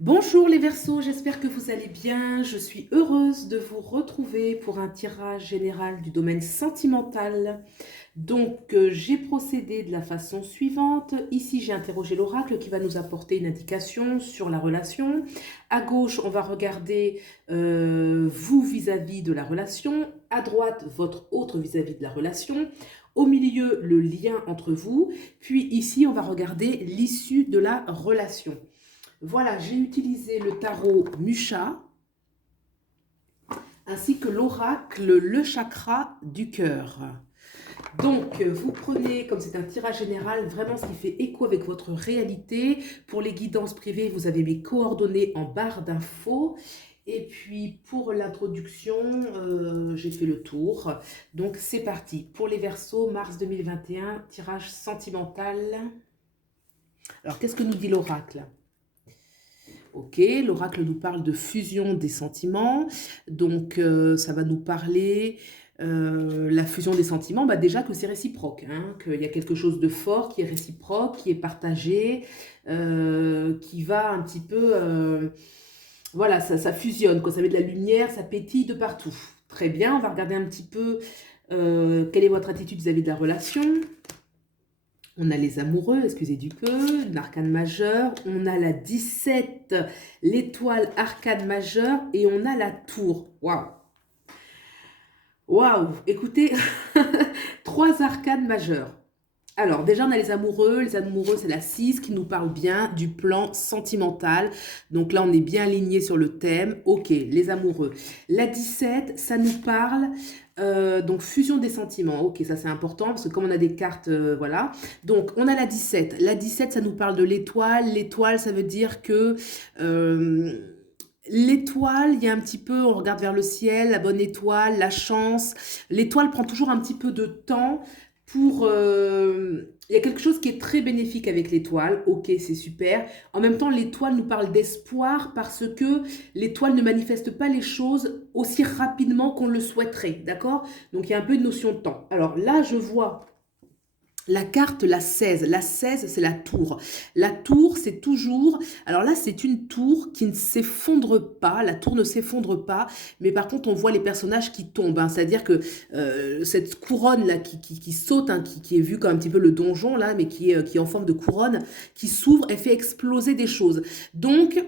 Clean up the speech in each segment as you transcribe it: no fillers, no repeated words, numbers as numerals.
Bonjour les Verseaux, j'espère que vous allez bien. Je suis heureuse de vous retrouver pour un tirage général du domaine sentimental. J'ai procédé de la façon suivante. Ici, j'ai interrogé l'oracle qui va nous apporter une indication sur la relation. À gauche, on va regarder vous vis-à-vis de la relation. À droite, votre autre vis-à-vis de la relation. Au milieu, le lien entre vous. Puis ici, on va regarder l'issue de la relation. Voilà, j'ai utilisé le tarot Musha ainsi que l'oracle Le Chakra du cœur. Donc, vous prenez, comme c'est un tirage général, vraiment ce qui fait écho avec votre réalité. Pour les guidances privées, vous avez mes coordonnées en barre d'infos. Et puis, pour l'introduction, j'ai fait le tour. Donc, c'est parti. Pour les Verseaux, mars 2021, tirage sentimental. Alors, qu'est-ce que nous dit l'oracle ? Ok, l'oracle nous parle de fusion des sentiments, ça va nous parler, la fusion des sentiments, déjà que c'est réciproque, hein, qu'il y a quelque chose de fort qui est réciproque, qui est partagé, qui va un petit peu, voilà, ça fusionne, quoi, ça met de la lumière, ça pétille de partout. Très bien, on va regarder un petit peu quelle est votre attitude vis-à-vis de la relation. On a les amoureux, excusez du peu, l'arcane majeur. On a la 17, l'étoile arcane majeure. Et on a la tour. Waouh! Waouh! Écoutez, trois arcanes majeures. Alors, déjà, on a les amoureux. Les amoureux, c'est la 6 qui nous parle bien du plan sentimental. Donc là, on est bien aligné sur le thème. Ok, les amoureux. La 17, ça nous parle donc fusion des sentiments. Ok, ça c'est important parce que comme on a des cartes, voilà. Donc, on a la 17. La 17, ça nous parle de l'étoile. L'étoile, ça veut dire que... l'étoile, il y a un petit peu, on regarde vers le ciel, la bonne étoile, la chance. L'étoile prend toujours un petit peu de temps pour... il y a quelque chose qui est très bénéfique avec l'étoile. Ok, c'est super. En même temps, l'étoile nous parle d'espoir parce que l'étoile ne manifeste pas les choses aussi rapidement qu'on le souhaiterait. D'accord? Donc, il y a un peu de notion de temps. Alors là, je vois la carte, la 16. La 16, c'est la tour. La tour, c'est toujours... Alors là, c'est une tour qui ne s'effondre pas. La tour ne s'effondre pas. Mais par contre, on voit les personnages qui tombent, hein. C'est-à-dire que cette couronne-là qui saute, hein, qui est vue comme un petit peu le donjon, là, mais qui est en forme de couronne, qui s'ouvre, elle fait exploser des choses. Donc...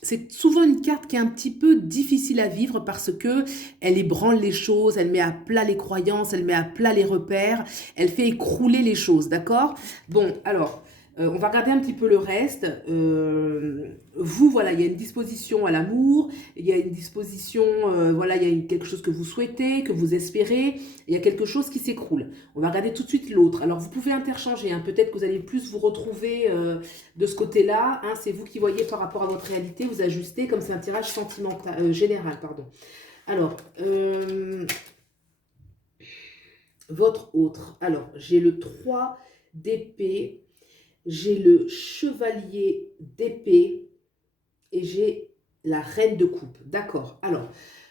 c'est souvent une carte qui est un petit peu difficile à vivre parce que elle ébranle les choses, elle met à plat les croyances, elle met à plat les repères, elle fait écrouler les choses, d'accord? Bon, alors, on va regarder un petit peu le reste. Vous, voilà, il y a une disposition à l'amour, il y a une disposition, voilà, il y a quelque chose que vous souhaitez, que vous espérez, il y a quelque chose qui s'écroule. On va regarder tout de suite l'autre. Alors, vous pouvez interchanger, hein, peut-être que vous allez plus vous retrouver de ce côté-là, hein, c'est vous qui voyez par rapport à votre réalité, vous ajustez, comme c'est un tirage sentimental, général, pardon. Alors, votre autre. Alors, j'ai le 3 d'épée, j'ai le chevalier d'épée et j'ai la reine de coupe. D'accord. Alors,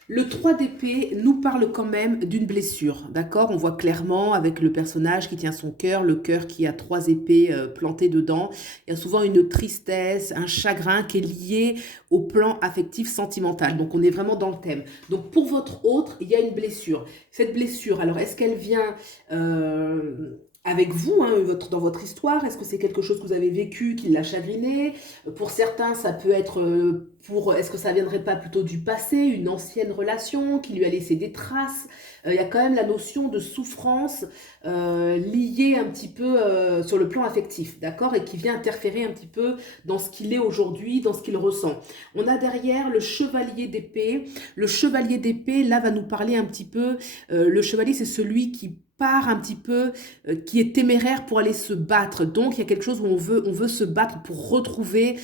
le 3 d'épée nous parle quand même d'une blessure. D'accord? On voit clairement avec le personnage qui tient son cœur, le cœur qui a 3 épées plantées dedans. Il y a souvent une tristesse, un chagrin qui est lié au plan affectif sentimental. Donc, on est vraiment dans le thème. Donc, pour votre autre, il y a une blessure. Cette blessure, alors, est-ce qu'elle vient... avec vous, hein, dans votre histoire, est-ce que c'est quelque chose que vous avez vécu qui l'a chagriné? Pour certains, ça peut être est-ce que ça viendrait pas plutôt du passé, une ancienne relation qui lui a laissé des traces? Il y a quand même la notion de souffrance liée un petit peu sur le plan affectif, d'accord? Et qui vient interférer un petit peu dans ce qu'il est aujourd'hui, dans ce qu'il ressent. On a derrière le chevalier d'épée. Le chevalier d'épée, là, va nous parler un petit peu. Le chevalier, c'est celui qui part un petit peu, qui est téméraire pour aller se battre. Donc, il y a quelque chose où on veut se battre pour retrouver,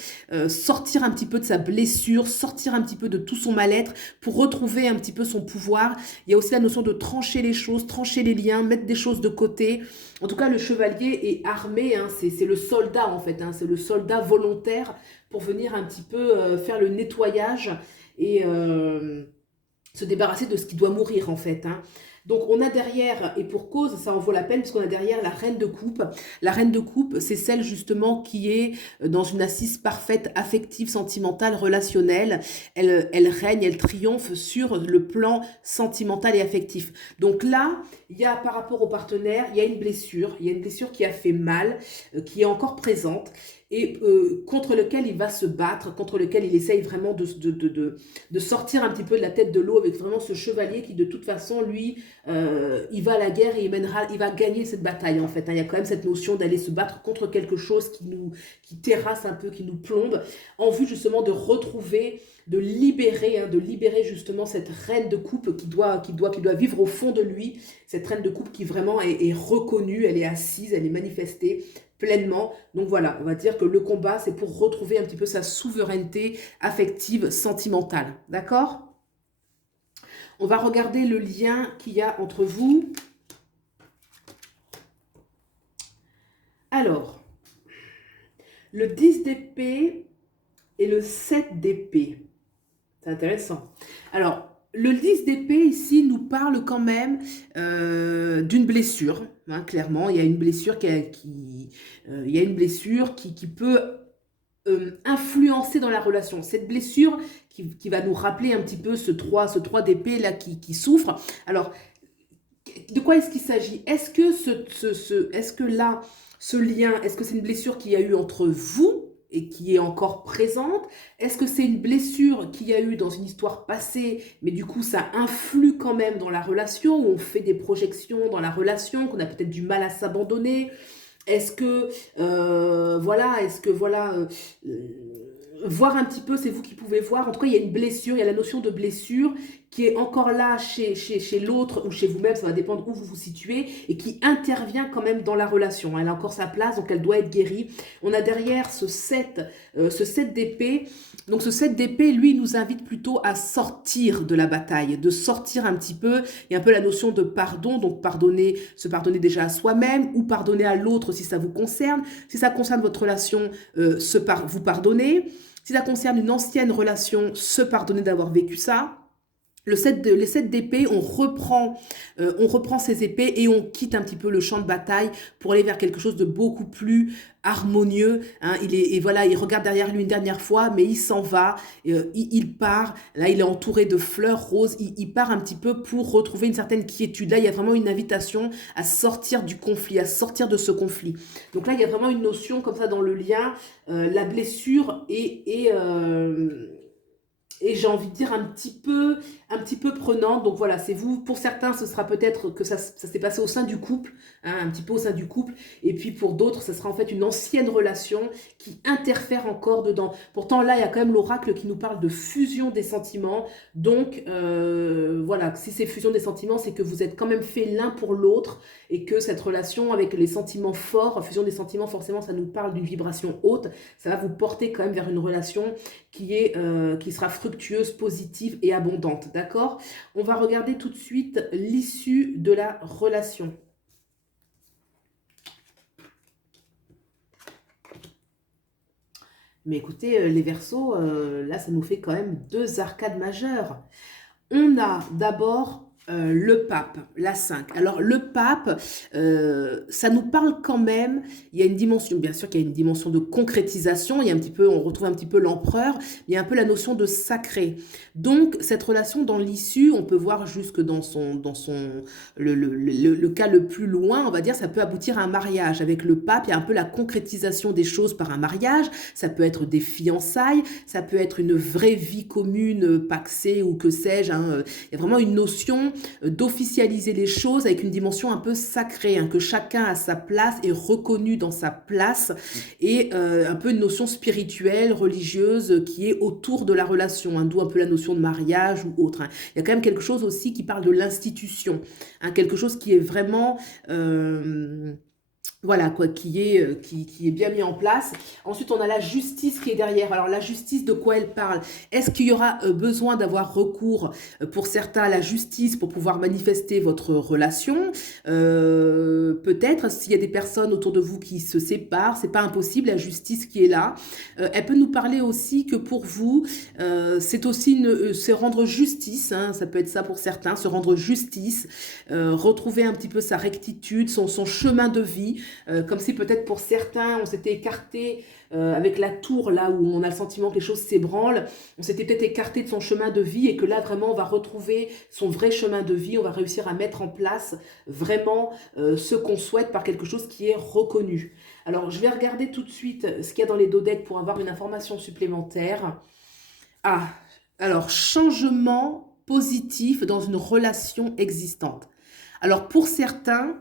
sortir un petit peu de sa blessure, sortir un petit peu de tout son mal-être, pour retrouver un petit peu son pouvoir. Il y a aussi la notion de trancher les choses, trancher les liens, mettre des choses de côté. En tout cas, le chevalier est armé, hein, c'est le soldat en fait, hein, c'est le soldat volontaire pour venir un petit peu faire le nettoyage et se débarrasser de ce qui doit mourir en fait, hein. Donc on a derrière, et pour cause, ça en vaut la peine, parce qu'on a derrière la reine de coupe. La reine de coupe, c'est celle justement qui est dans une assise parfaite, affective, sentimentale, relationnelle. Elle règne, elle triomphe sur le plan sentimental et affectif. Donc là, il y a par rapport au partenaire, il y a une blessure. Il y a une blessure qui a fait mal, qui est encore présente, et contre lequel il va se battre, contre lequel il essaye vraiment de sortir un petit peu de la tête de l'eau, avec vraiment ce chevalier qui de toute façon, lui, il va à la guerre et il va gagner cette bataille en fait. Il y a quand même cette notion d'aller se battre contre quelque chose qui terrasse un peu, qui nous plombe, en vue justement de retrouver, de libérer justement cette reine de coupe qui doit vivre au fond de lui, cette reine de coupe qui vraiment est reconnue, elle est assise, elle est manifestée pleinement. Donc voilà, on va dire que le combat, c'est pour retrouver un petit peu sa souveraineté affective, sentimentale. D'accord ? On va regarder le lien qu'il y a entre vous. Alors, le 10 d'épée et le 7 d'épée. C'est intéressant. Alors, le 10 d'épée ici nous parle quand même d'une blessure. Hein, clairement, il y a une blessure qui peut influencer dans la relation. Cette blessure qui va nous rappeler un petit peu ce 3 d'épée là qui souffre. Alors, de quoi est-ce qu'il s'agit? Est-ce que ce lien, est-ce que c'est une blessure qu'il y a eu entre vous et qui est encore présente? Est-ce que c'est une blessure qu'il y a eu dans une histoire passée, mais du coup ça influe quand même dans la relation, où on fait des projections dans la relation, qu'on a peut-être du mal à s'abandonner? Est-ce que, voir un petit peu, c'est vous qui pouvez voir. En tout cas, il y a une blessure, il y a la notion de blessure qui est encore là chez l'autre ou chez vous-même, ça va dépendre où vous vous situez, et qui intervient quand même dans la relation. Elle a encore sa place, donc elle doit être guérie. On a derrière ce 7 d'épée. Donc ce 7 d'épée, lui, il nous invite plutôt à sortir de la bataille, de sortir un petit peu. Il y a un peu la notion de pardon, donc se pardonner déjà à soi-même ou pardonner à l'autre si ça vous concerne. Si ça concerne votre relation, vous pardonner. Si ça concerne une ancienne relation, se pardonner d'avoir vécu ça. Les 7 d'épée, on reprend ses épées et on quitte un petit peu le champ de bataille pour aller vers quelque chose de beaucoup plus harmonieux. Hein. Il regarde derrière lui une dernière fois, mais il s'en va, il part. Là, il est entouré de fleurs roses. Il part un petit peu pour retrouver une certaine quiétude. Là, il y a vraiment une invitation à sortir du conflit, à sortir de ce conflit. Donc là, il y a vraiment une notion comme ça dans le lien, la blessure et j'ai envie de dire un petit peu prenante. Donc voilà, c'est vous. Pour certains, ce sera peut-être que ça s'est passé au sein du couple, hein, un petit peu au sein du couple. Et puis pour d'autres, ça sera en fait une ancienne relation qui interfère encore dedans. Pourtant là, il y a quand même l'oracle qui nous parle de fusion des sentiments. Donc voilà, si c'est fusion des sentiments, c'est que vous êtes quand même fait l'un pour l'autre et que cette relation avec les sentiments forts, fusion des sentiments, forcément, ça nous parle d'une vibration haute. Ça va vous porter quand même vers une relation qui sera fructueuse, positive et abondante, d'accord? On va regarder tout de suite l'issue de la relation. Mais écoutez, les Verseaux, là, ça nous fait quand même 2 arcades majeures. On a d'abord le pape, la 5. Alors le pape, ça nous parle quand même, il y a une dimension, bien sûr qu'il y a une dimension de concrétisation, il y a un petit peu, on retrouve un petit peu l'empereur, il y a un peu la notion de sacré. Donc cette relation dans l'issue, on peut voir jusque dans le cas le plus loin, on va dire, ça peut aboutir à un mariage. Avec le pape, il y a un peu la concrétisation des choses par un mariage, ça peut être des fiançailles, ça peut être une vraie vie commune, pacsée ou que sais-je, hein. Il y a vraiment une notion d'officialiser les choses avec une dimension un peu sacrée, hein, que chacun a sa place, est reconnu dans sa place, et un peu une notion spirituelle, religieuse qui est autour de la relation, hein, d'où un peu la notion de mariage ou autre. Hein. Il y a quand même quelque chose aussi qui parle de l'institution, hein, quelque chose qui est vraiment Voilà, quoi, qui est bien mis en place. Ensuite, on a la justice qui est derrière. Alors, la justice, de quoi elle parle? Est-ce qu'il y aura besoin d'avoir recours pour certains à la justice pour pouvoir manifester votre relation? Peut-être, s'il y a des personnes autour de vous qui se séparent, c'est pas impossible, la justice qui est là. Elle peut nous parler aussi que pour vous, c'est aussi c'est rendre justice, hein, ça peut être ça pour certains, se rendre justice, retrouver un petit peu sa rectitude, son chemin de vie. Comme si peut-être pour certains, on s'était écarté avec la tour, là où on a le sentiment que les choses s'ébranlent, on s'était peut-être écarté de son chemin de vie et que là, vraiment, on va retrouver son vrai chemin de vie, on va réussir à mettre en place vraiment ce qu'on souhaite par quelque chose qui est reconnu. Alors, je vais regarder tout de suite ce qu'il y a dans les dos decks pour avoir une information supplémentaire. Ah, alors, changement positif dans une relation existante. Alors, pour certains,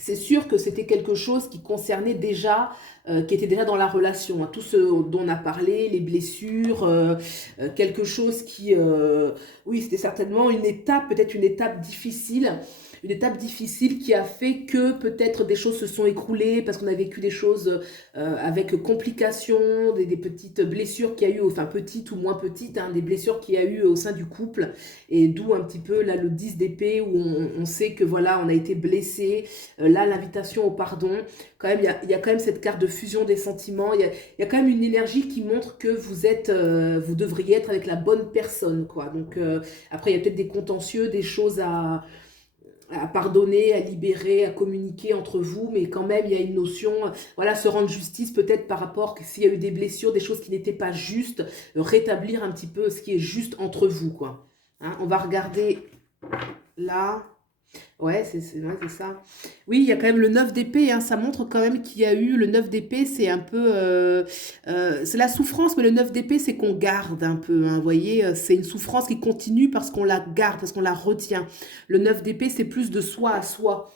c'est sûr que c'était quelque chose qui concernait déjà, qui était déjà dans la relation, hein. Tout ce dont on a parlé, les blessures, quelque chose qui, oui, c'était certainement une étape, peut-être une étape difficile qui a fait que peut-être des choses se sont écroulées parce qu'on a vécu des choses avec complications, des petites blessures qu'il y a eu, enfin petites ou moins petites, hein, des blessures qu'il y a eu au sein du couple, et d'où un petit peu là le 10 d'épée où on sait que voilà, on a été blessé. Là, l'invitation au pardon, quand même, il y a quand même cette carte de fusion des sentiments, il y a quand même une énergie qui montre que vous devriez être avec la bonne personne, quoi. Donc après, il y a peut-être des contentieux, des choses à pardonner, à libérer, à communiquer entre vous, mais quand même, il y a une notion, voilà, se rendre justice peut-être par rapport, s'il y a eu des blessures, des choses qui n'étaient pas justes, rétablir un petit peu ce qui est juste entre vous, quoi. Hein, on va regarder là. Ouais, c'est ça. Oui, il y a quand même le 9 d'épée, hein, ça montre quand même qu'il y a eu, le 9 d'épée, c'est un peu, c'est la souffrance, mais le 9 d'épée, c'est qu'on garde un peu, hein, vous voyez, c'est une souffrance qui continue parce qu'on la garde, parce qu'on la retient. Le 9 d'épée, c'est plus de soi à soi.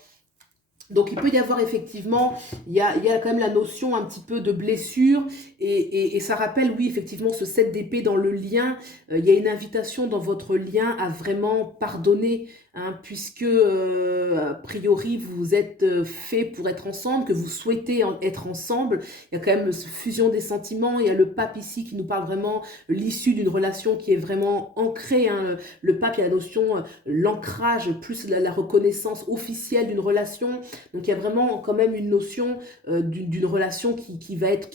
Donc, il peut y avoir effectivement, il y a quand même la notion un petit peu de blessure et ça rappelle, oui, effectivement, ce 7 d'épée dans le lien. Il y a une invitation dans votre lien à vraiment pardonner, hein, puisque, a priori, vous êtes fait pour être ensemble, que vous souhaitez être ensemble. Il y a quand même cette fusion des sentiments. Il y a le pape ici qui nous parle vraiment l'issue d'une relation qui est vraiment ancrée, hein. Le pape, il y a la notion, l'ancrage, plus la reconnaissance officielle d'une relation. Donc il y a vraiment quand même une notion d'une relation qui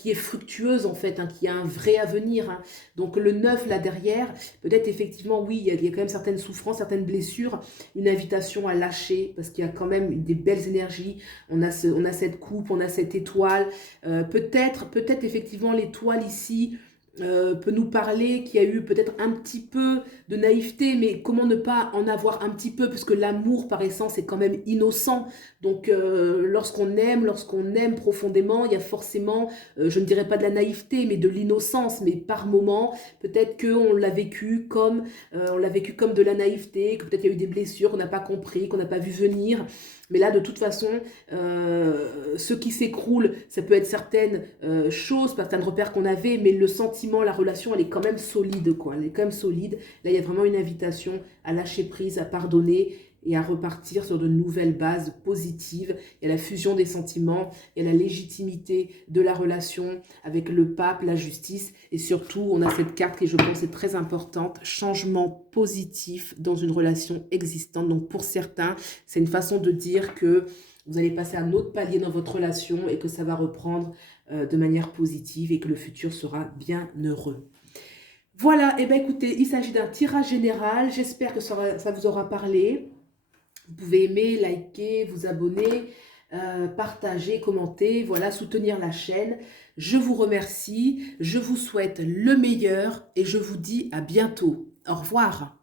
est fructueuse en fait, hein, qui a un vrai avenir, hein. Donc le 9 là derrière, peut-être effectivement oui, il y a quand même certaines souffrances, certaines blessures, une invitation à lâcher parce qu'il y a quand même des belles énergies. On a cette coupe, on a cette étoile. Peut-être effectivement l'étoile ici peut nous parler qu'il y a eu peut-être un petit peu de naïveté, mais comment ne pas en avoir un petit peu, puisque l'amour par essence est quand même innocent. Donc lorsqu'on aime profondément, il y a forcément, je ne dirais pas de la naïveté, mais de l'innocence, mais par moment, peut-être qu'on on l'a vécu comme de la naïveté, que peut-être il y a eu des blessures qu'on n'a pas compris, qu'on n'a pas vu venir. Mais là, de toute façon, ce qui s'écroule, ça peut être certaines choses, certains repères qu'on avait, mais le sentiment, la relation, elle est quand même solide, quoi. Elle est quand même solide. Là, il y a vraiment une invitation à lâcher prise, à pardonner et à repartir sur de nouvelles bases positives. Il y a la fusion des sentiments, il y a la légitimité de la relation avec le pape, la justice, et surtout, on a cette carte qui, je pense, est très importante, changement positif dans une relation existante. Donc, pour certains, c'est une façon de dire que vous allez passer à un autre palier dans votre relation et que ça va reprendre de manière positive et que le futur sera bien heureux. Voilà, et bien écoutez, il s'agit d'un tirage général. J'espère que ça vous aura parlé. Vous pouvez aimer, liker, vous abonner, partager, commenter, voilà, soutenir la chaîne. Je vous remercie, je vous souhaite le meilleur et je vous dis à bientôt. Au revoir.